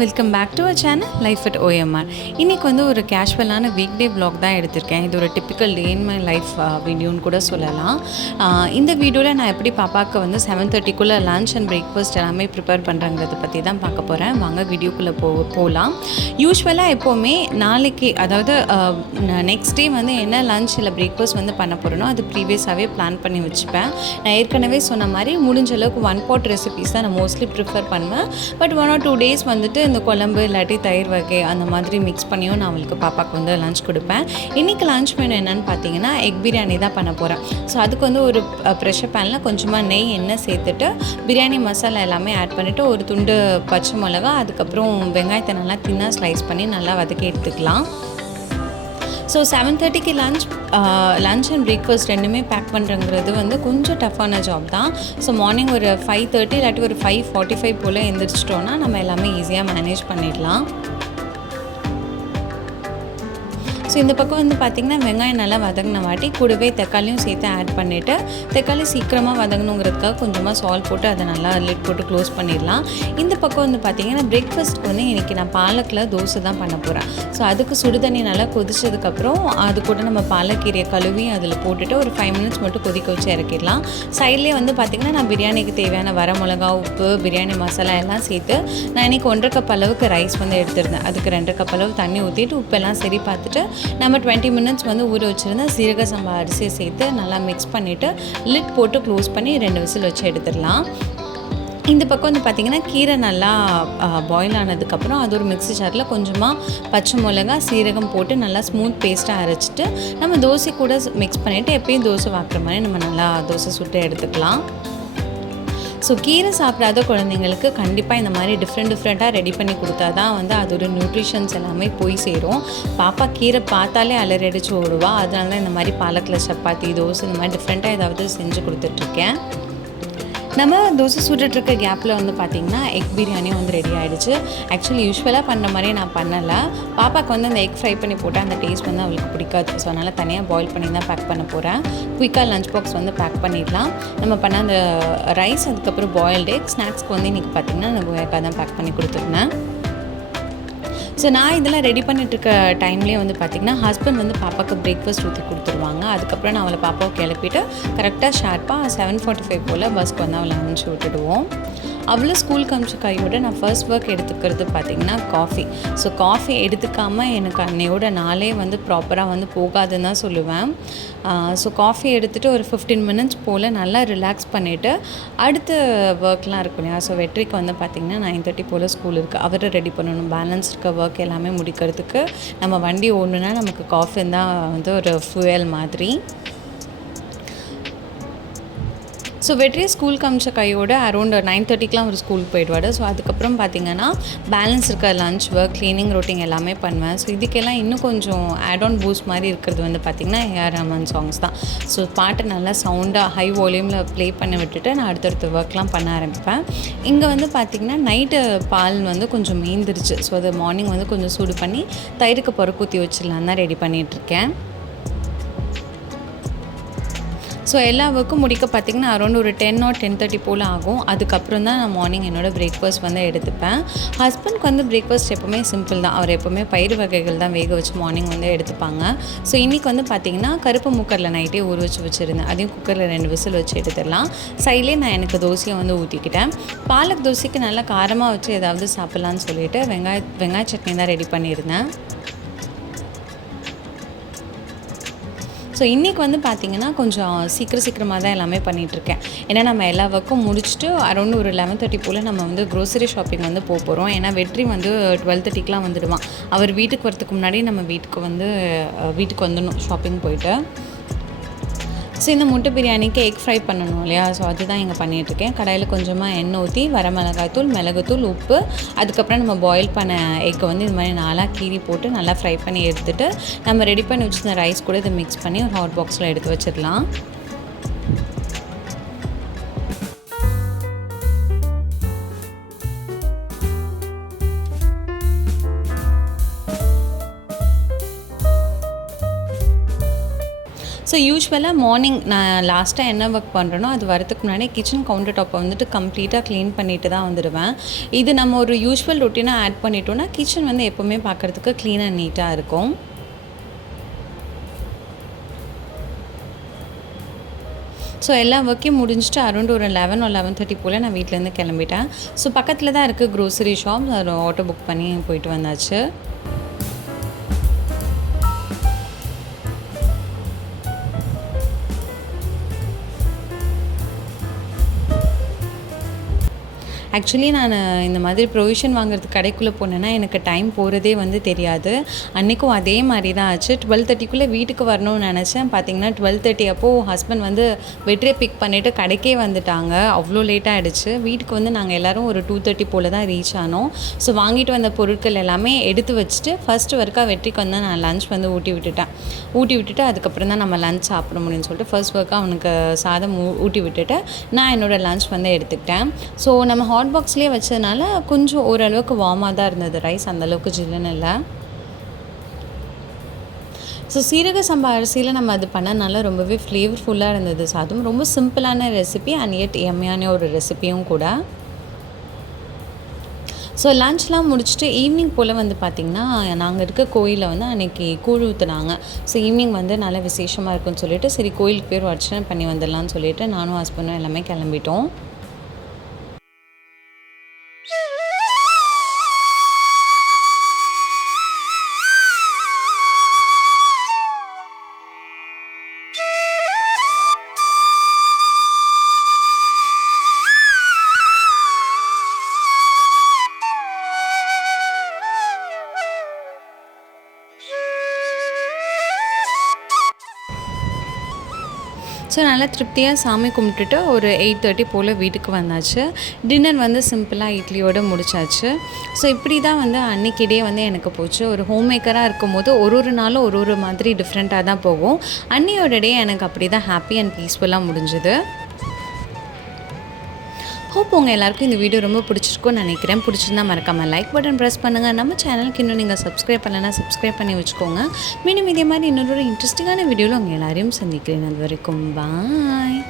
Welcome back to our channel Life at OMR. இன்றைக்கி வந்து ஒரு கேஷுவலான வீக்டே vlog தான் எடுத்திருக்கேன். இது ஒரு typical day in my life வீடியோன்னு கூட சொல்லலாம். இந்த வீடியோவில் நான் எப்படி பாப்பாவுக்கு வந்து 7:30க்குள்ளே லன்ச் அண்ட் பிரேக்ஃபாஸ்ட் எல்லாமே ப்ரிப்பேர் பண்ணுறங்கிறத பற்றி தான் பார்க்க போகிறேன். வாங்க வீடியோக்குள்ளே போகலாம். யூஸ்வலாக எப்போவுமே நாளைக்கு, அதாவது நெக்ஸ்ட் டே வந்து என்ன லன்ச் இல்லை பிரேக்ஃபாஸ்ட் வந்து பண்ண போகிறேனோ அது ப்ரீவியஸாகவே பிளான் பண்ணி வச்சுப்பேன். நான் ஏற்கனவே சொன்ன மாதிரி முடிஞ்ச அளவுக்கு ஒன் பாட் ரெசிபீஸ் தான் நான் மோஸ்ட்லி ப்ரிஃபர் பண்ணுவேன். பட் 1 or 2 days வந்துட்டு இந்த குழம்பு இல்லாட்டி தயிர் வகை அந்த மாதிரி மிக்ஸ் பண்ணியும் நான் அவளுக்கு பாப்பாவுக்கு வந்து லன்ச் கொடுப்பேன். இன்றைக்கி லன்ச் மெனு என்னென்னு பார்த்தீங்கன்னா எக் பிரியாணி தான் பண்ண போகிறேன். ஸோ அதுக்கு வந்து ஒரு ப்ரெஷர் பேனில் கொஞ்சமாக நெய் எண்ணெய் சேர்த்துட்டு பிரியாணி மசாலா எல்லாமே ஆட் பண்ணிவிட்டு ஒரு துண்டு பச்சை மிளகா, அதுக்கப்புறம் வெங்காயத்தை நல்லா தின்னாக ஸ்லைஸ் பண்ணி நல்லா வதக்கி எடுத்துக்கலாம். ஸோ 7:30க்கு லன்ச் அண்ட் பிரேக்ஃபாஸ்ட் ரெண்டுமே பேக் பண்ணுறங்கிறது வந்து கொஞ்சம் டஃப்பான ஜாப் தான். ஸோ மார்னிங் ஒரு 5:30 இல்லாட்டி ஒரு 5:45 போல் எழுந்திரிச்சிட்டோன்னா நம்ம எல்லாமே ஈஸியாக மேனேஜ் பண்ணிடலாம். ஸோ இந்த பக்கம் வந்து பார்த்திங்கன்னா வெங்காயம் நல்லா வதங்கின வாட்டி கூடவே தக்காளியும் சேர்த்து ஆட் பண்ணிவிட்டு, தக்காளி சீக்கிரமாக வதங்கணுங்கிறதுக்காக கொஞ்சமாக சால்ட் போட்டு அதை நல்லா லிட் போட்டு க்ளோஸ் பண்ணிடலாம். இந்த பக்கம் வந்து பார்த்திங்கன்னா பிரேக்ஃபாஸ்ட்டுக்கு வந்து இன்றைக்கி நான் பாலக்கில் தோசை தான் பண்ண போகிறேன். ஸோ அதுக்கு சுடுதண்ணி நல்லா கொதிச்சதுக்கப்புறம் அது கூட நம்ம பாலக்கீரையை கழுவி அதில் போட்டுட்டு ஒரு 5 minutes மட்டும் கொதிக்க வச்சு இறக்கிடலாம். சைட்லேயே வந்து பார்த்திங்கன்னா நான் பிரியாணிக்கு தேவையான வரமிளகா, உப்பு, பிரியாணி மசாலா எல்லாம் சேர்த்து நான் இன்றைக்கி 1.5 cup அளவுக்கு ரைஸ் வந்து எடுத்திருந்தேன். அதுக்கு 2 cup அளவு தண்ணி ஊற்றிட்டு உப்பெல்லாம் சரி பார்த்துட்டு நம்ம 20 minutes வந்து ஊற வச்சுருந்தா சீரக சம்பா அரிசியை சேர்த்து நல்லா மிக்ஸ் பண்ணிவிட்டு லிட் போட்டு க்ளோஸ் பண்ணி 2 விசில் வச்சு எடுத்துடலாம். இந்த பக்கம் வந்து பார்த்திங்கன்னா கீரை நல்லா பாயில் ஆனதுக்கப்புறம் அது ஒரு மிக்ஸி ஜாரில் கொஞ்சமாக பச்சை மிளகா, சீரகம் போட்டு நல்லா ஸ்மூத் பேஸ்ட்டாக அரைச்சிட்டு நம்ம தோசை கூட மிக்ஸ் பண்ணிவிட்டு எப்பயும் தோசை வாக்குற மாதிரி நம்ம நல்லா தோசை சுட்டு எடுத்துக்கலாம். ஸோ கீரை சாப்பிடாத குழந்தைங்களுக்கு கண்டிப்பாக இந்த மாதிரி டிஃப்ரெண்ட்டாக ரெடி பண்ணி கொடுத்தா தான் வந்து அதோட நியூட்ரிஷன்ஸ் எல்லாமே போய் சேரும். பாப்பா கீரை பார்த்தாலே அலறடிச்சு ஓடுவா. அதனால தான் இந்த மாதிரி பாலக்கில் சப்பாத்தி, தோசை இந்த மாதிரி டிஃப்ரெண்ட்டாக ஏதாவது செஞ்சு கொடுத்துட்ருக்கேன். நம்ம தோசை சுட்டுட்ருக்க கேப்பில் வந்து பார்த்திங்கன்னா எக் பிரியாணியும் வந்து ரெடி ஆகிடுச்சு. ஆக்சுவலி யூஸ்வலாக பண்ணுற மாதிரியே நான் பண்ணலை. பாப்பாவுக்கு வந்து அந்த எக் ஃப்ரை பண்ணி போட்டால் அந்த டேஸ்ட் வந்து அவளுக்கு பிடிக்காது. ஸோ அதனால் தனியாக பாயில் பண்ணி தான் பேக் பண்ண போகிறேன். குயிக்காக லஞ்ச் பாக்ஸ் வந்து பேக் பண்ணிடலாம். நம்ம பண்ண அந்த ரைஸ், அதுக்கப்புறம் பாயில்டு எக், ஸ்நாக்ஸ்க்கு வந்து இன்றைக்கி பார்த்திங்கன்னா நான் குயிக்காக தான் பேக் பண்ணி கொடுத்துருந்தேன். ஸோ நான் இதெல்லாம் ரெடி பண்ணிட்டுருக்க டைம்லேயே வந்து பார்த்திங்கன்னா ஹஸ்பண்ட் வந்து பாப்பாவுக்கு பிரேக்ஃபாஸ்ட் ஊற்றி கொடுத்துருவாங்க. அதுக்கப்புறம் நான் அவளை பாப்பாவை கிளப்பிட்டு கரெக்டாக ஷார்ப்பாக 7:45 போல் பஸ்க்கு வந்து அவளை அனுப்பிச்சி விட்டுடுவோம். அவ்வளோ ஸ்கூலுக்கு அனுப்பிச்ச கையோடு நான் ஃபர்ஸ்ட் ஒர்க் எடுத்துக்கிறது பார்த்திங்கன்னா காஃபி. ஸோ காஃபி எடுத்துக்காமல் எனக்கு அன்னையோட நாளே வந்து ப்ராப்பராக வந்து போகாதுன்னு தான் சொல்லுவேன். ஸோ காஃபி எடுத்துகிட்டு ஒரு 15 minutes போல் நல்லா ரிலாக்ஸ் பண்ணிவிட்டு அடுத்த ஒர்க்லாம் இருக்கும் இல்லையா. ஸோ வெற்றிக்கு வந்து பார்த்திங்கன்னா 9:30 போல் ஸ்கூல் இருக்குது. அவரை ரெடி பண்ணணும். பேலன்ஸ் இருக்க ஒர்க் எல்லாமே முடிக்கிறதுக்கு நம்ம வண்டி ஓடணுன்னா நமக்கு காஃபி தான் வந்து ஒரு ஃபியூயல் மாதிரி. ஸோ வெற்றியை ஸ்கூலுக்கு அமிச்ச கையோடு அரௌண்ட் 9:30க்குலாம் ஒரு ஸ்கூலுக்கு போயிடுவார். ஸோ அதுக்கப்புறம் பார்த்திங்கன்னா பேலன்ஸ் இருக்க லஞ்ச் ஒர்க், க்ளீனிங், ரொட்டீன் எல்லாமே பண்ணுவேன். ஸோ இதுக்கெல்லாம் இன்னும் கொஞ்சம் ஆட் ஆன் பூஸ்ட் மாதிரி இருக்கிறது வந்து பார்த்திங்கன்னா ஏஆர் ரஹ்மான் சாங்ஸ் தான். ஸோ பாட்டை நல்லா சவுண்டாக ஹை வால்யூமில் ப்ளே பண்ணி விட்டுட்டு நான் அடுத்தடுத்த ஒர்க்லாம் பண்ண ஆரம்பிப்பேன். இங்கே வந்து பார்த்திங்கன்னா நைட்டு பால் வந்து கொஞ்சம் மீந்துருச்சு. ஸோ அது மார்னிங் வந்து கொஞ்சம் சூடு பண்ணி தயிருக்கு பொறுக்கூத்தி வச்சிடலாம் தான் ரெடி பண்ணிகிட்ருக்கேன். ஸோ எல்லா ஒர்க்கும் முடிக்க பார்த்திங்கன்னா அரௌண்ட் ஒரு 10 or 10:30 போல் ஆகும். அதுக்கப்புறம் தான் நான் மார்னிங் என்னோடய பிரேக்ஃபாஸ்ட் வந்து எடுத்துப்பேன். ஹஸ்பண்ட்க்கு வந்து பிரேக்ஃபாஸ்ட் எப்போவுமே சிம்பிள் தான். அவர் எப்போவுமே பயிறு வகைகள் தான் வேக வச்சு மார்னிங் வந்து எடுத்துப்பாங்க. ஸோ இன்றைக்கி வந்து பார்த்திங்கன்னா கருப்பு முக்கரில் நைட்டே ஊற வச்சுருந்தேன். அதையும் குக்கரில் 2 விசில் வச்சு எடுத்துடலாம். சைட்லேயே நான் எனக்கு தோசையை வந்து ஊற்றிக்கிட்டேன். பாலக் தோசைக்கு நல்லா காரமாக வச்சு ஏதாவது சாப்பிட்லான்னு சொல்லிவிட்டு வெங்காய சட்னி தான் ரெடி பண்ணியிருந்தேன். ஸோ இன்றைக்கி வந்து பார்த்திங்கன்னா கொஞ்சம் சீக்கிரமாக தான் எல்லாமே பண்ணிகிட்ருக்கேன். ஏன்னா நம்ம எல்லா ஒர்க்கும் முடிச்சுட்டு அரௌண்ட் ஒரு 11:30 போல் நம்ம வந்து க்ரோசரி ஷாப்பிங் வந்து போகிறோம். ஏன்னா வெற்றி வந்து 12:30க்குலாம் வந்துடுவான். அவர் வீட்டுக்கு வரதுக்கு முன்னாடி நம்ம வீட்டுக்கு வந்துடணும் ஷாப்பிங் போயிட்டு. ஸோ இந்த முட்டை பிரியாணிக்கு எக் ஃப்ரை பண்ணணும் இல்லையா. ஸோ அதுதான் இங்கே பண்ணிகிட்ருக்கேன். கடாயில் கொஞ்சமாக எண்ணெய் ஊற்றி வரமிளகாய்த்தூள், மிளகுத்தூள், உப்பு, அதுக்கப்புறம் நம்ம பாயில் பண்ண எக்கை வந்து இது மாதிரி 4 கீறி போட்டு நல்லா ஃப்ரை பண்ணி எடுத்துகிட்டு நம்ம ரெடி பண்ணி வச்சுருந்த ரைஸ் கூட இதை மிக்ஸ் பண்ணி ஒரு ஹாட் பாக்ஸில் எடுத்து வச்சிடலாம். ஸோ யூஸ்வலாக மார்னிங் நான் லாஸ்ட்டாக என்ன ஒர்க் பண்ணுறேனோ அது வரதுக்கு முன்னாடி கிச்சன் கவுண்டர் டாப்பை வந்துட்டு கம்ப்ளீட்டாக க்ளீன் பண்ணிட்டு தான் வந்துடுவேன். இது நம்ம ஒரு யூஸ்வல் ரொட்டீனாக ஆட் பண்ணிட்டோன்னா கிச்சன் வந்து எப்போவுமே பார்க்குறதுக்கு க்ளீன் அண்ட் நீட்டாக இருக்கும். ஸோ எல்லா ஒர்க்கையும் முடிஞ்சுட்டு அரௌண்ட் ஒரு 11 or 11:30 போல் நான் வீட்டிலேருந்து கிளம்பிட்டேன். ஸோ பக்கத்தில் தான் இருக்குது க்ரோசரி ஷாப். ஒரு ஆட்டோ புக் பண்ணி போயிட்டு வந்தாச்சு. ஆக்சுவலி நான் இந்த மாதிரி ப்ரொவிஷன் வாங்குறதுக்கு கடைக்குள்ளே போனேன்னா எனக்கு டைம் போகிறதே வந்து தெரியாது. அன்றைக்கும் அதே மாதிரி தான் ஆச்சு. 12:30க்குள்ளே வீட்டுக்கு வரணும்னு நினச்சேன். பார்த்திங்கன்னா 12:30 அப்போது ஹஸ்பண்ட் வந்து வெற்றியை பிக் பண்ணிவிட்டு கடைக்கே வந்துட்டாங்க. அவ்வளோ லேட் ஆகிடுச்சு. வீட்டுக்கு வந்து நாங்கள் எல்லோரும் ஒரு 2:30 போல் தான் ரீச் ஆனோம். ஸோ வாங்கிட்டு வந்த பொருட்கள் எல்லாமே எடுத்து வச்சுட்டு ஃபஸ்ட்டு ஒர்க்காக வெற்றிக்கு வந்து நான் லஞ்ச் வந்து ஊட்டி விட்டுட்டு அதுக்கப்புறம் தான் நம்ம லஞ்ச் சாப்பிட முடியும்னு சொல்லிட்டு ஃபர்ஸ்ட் ஒர்க்காக அவனுக்கு சாதம் ஊட்டி விட்டுட்டு நான் என்னோடய லஞ்ச் வந்து எடுத்துக்கிட்டேன். ஸோ நம்ம ஹாட் பாக்ஸ்லேயே வச்சதுனால கொஞ்சம் ஓரளவுக்கு வார்மாக தான் இருந்தது. ரைஸ் அந்தளவுக்கு ஜில்லுன்னு இல்லை. ஸோ சீரக சம்பா அரிசியில் நம்ம அது பண்ணனால ரொம்பவே ஃப்ளேவர்ஃபுல்லாக இருந்தது. ஸோ அதுவும் ரொம்ப சிம்பிளான ரெசிபி அண்ட் எட் எம்மையான ஒரு ரெசிபியும் கூட. ஸோ லன்ச்லாம் முடிச்சுட்டு ஈவினிங் போல் வந்து பார்த்திங்கன்னா நாங்கள் இருக்க கோயிலில் வந்து அன்றைக்கி கூழ் ஊற்றுனாங்க. ஸோ ஈவினிங் வந்து நல்லா விசேஷமாக இருக்குன்னு சொல்லிட்டு சரி கோயிலுக்கு பேர் அர்ச்சனை பண்ணி வந்துடலான்னு சொல்லிட்டு நானும் ஹஸ்பண்டும் எல்லாமே கிளம்பிட்டோம். ஸோ நல்லா திருப்தியாக சாமி கும்பிட்டுட்டு ஒரு 8:30 போல் வீட்டுக்கு வந்தாச்சு. டின்னர் வந்து சிம்பிளாக இட்லியோடு முடிச்சாச்சு. ஸோ இப்படி தான் வந்து அன்றைக்கி டே வந்து எனக்கு போச்சு. ஒரு ஹோம் மேக்கராக இருக்கும்போது ஒரு நாளும் ஒரு மாதிரி டிஃப்ரெண்ட்டாக தான் போகும். அன்னியோட டே எனக்கு அப்படி தான் ஹாப்பி அண்ட் பீஸ்ஃபுல்லாக முடிஞ்சுது. ஹோப் உங்கள் எல்லாருக்கும் இந்த வீடியோ ரொம்ப பிடிச்சிருக்கும்னு நினைக்கிறேன். பிடிச்சிருந்தா மறக்காமல் லைக் பட்டன் ப்ரெஸ் பண்ணுங்கள். நம்ம சேனலுக்கு இன்னும் நீங்கள் சப்ஸ்கிரைப் பண்ணலைன்னா சப்ஸ்கிரைப் பண்ணி வச்சுக்கோங்க. மீண்டும் இதே மாதிரி இன்னொரு இன்ட்ரெஸ்டிங்கான வீடியோவில் உங்கள் எல்லாரையும் சந்திக்கிறேன். அது வரைக்கும் பாய்.